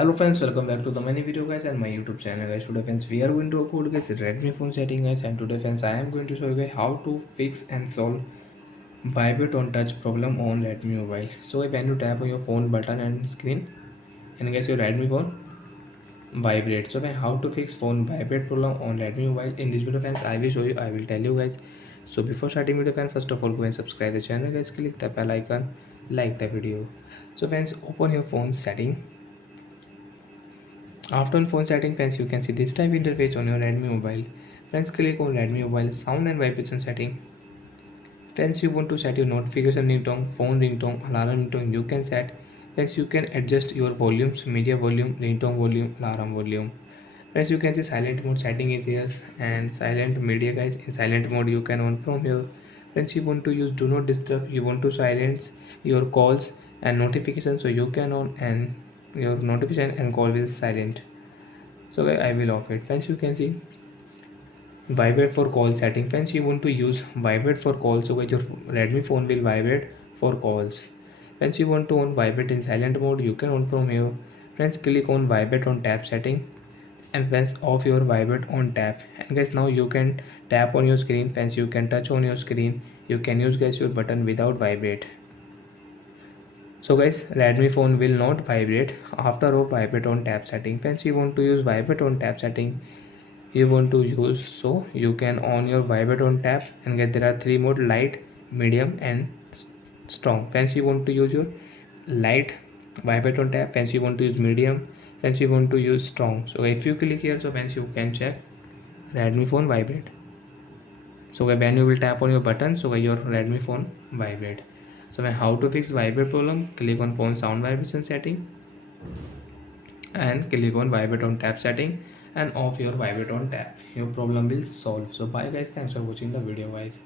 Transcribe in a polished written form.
Hello friends, welcome back to the many video guys and my YouTube channel guys. Today friends we are going to upload guys Redmi phone setting guys, and today friends I am going to show you guys how to fix and solve vibrate on touch problem on Redmi mobile. So when you tap on your phone button and screen and guys your Redmi phone vibrate. So how to fix phone vibrate problem on Redmi mobile in this video friends I will show you, I will tell you guys. So before starting video friends, first of all go and subscribe the channel guys, click the bell icon, like the video. So friends, open your phone setting. After on phone setting friends, you can see this type interface on your Redmi mobile. Friends, click on Redmi mobile sound and vibration setting. Friends, you want to set your notification ringtone, phone ringtone, alarm ringtone, you can set. Friends, you can adjust your volumes, media volume, ringtone volume, alarm volume. Friends, you can see silent mode setting is here, and silent media guys. In silent mode you can on from here. Friends, you want to use do not disturb, you want to silence your calls and notifications, so you can on, and your notification and call is silent. So I will off it. Friends, you can see vibrate for call setting. Friends, you want to use vibrate for calls, so your Redmi phone will vibrate for calls. Friends, you want to on vibrate in silent mode, you can on from here. Friends, click on vibrate on tap setting, and friends off your vibrate on tap. And guys, now you can tap on your screen. Friends, you can touch on your screen, you can use guys your button without vibrate. So guys, Redmi phone will not vibrate after of vibrate on tap setting. Friends, you want to use vibrate on tap setting, you want to use, so you can on your vibrate on tap and get there are three mode: light, medium and strong. Friends, you want to use your light vibrate on tap. Friends, you want to use medium. Friends, you want to use strong. So if you click here, so friends you can check Redmi phone vibrate. So when you will tap on your button, so your Redmi phone vibrate. So how to fix vibrate problem, click on phone sound vibration setting and click on vibrate on tap setting and off your vibrate on tap. Your problem will solve. So bye guys, thanks for watching the video guys.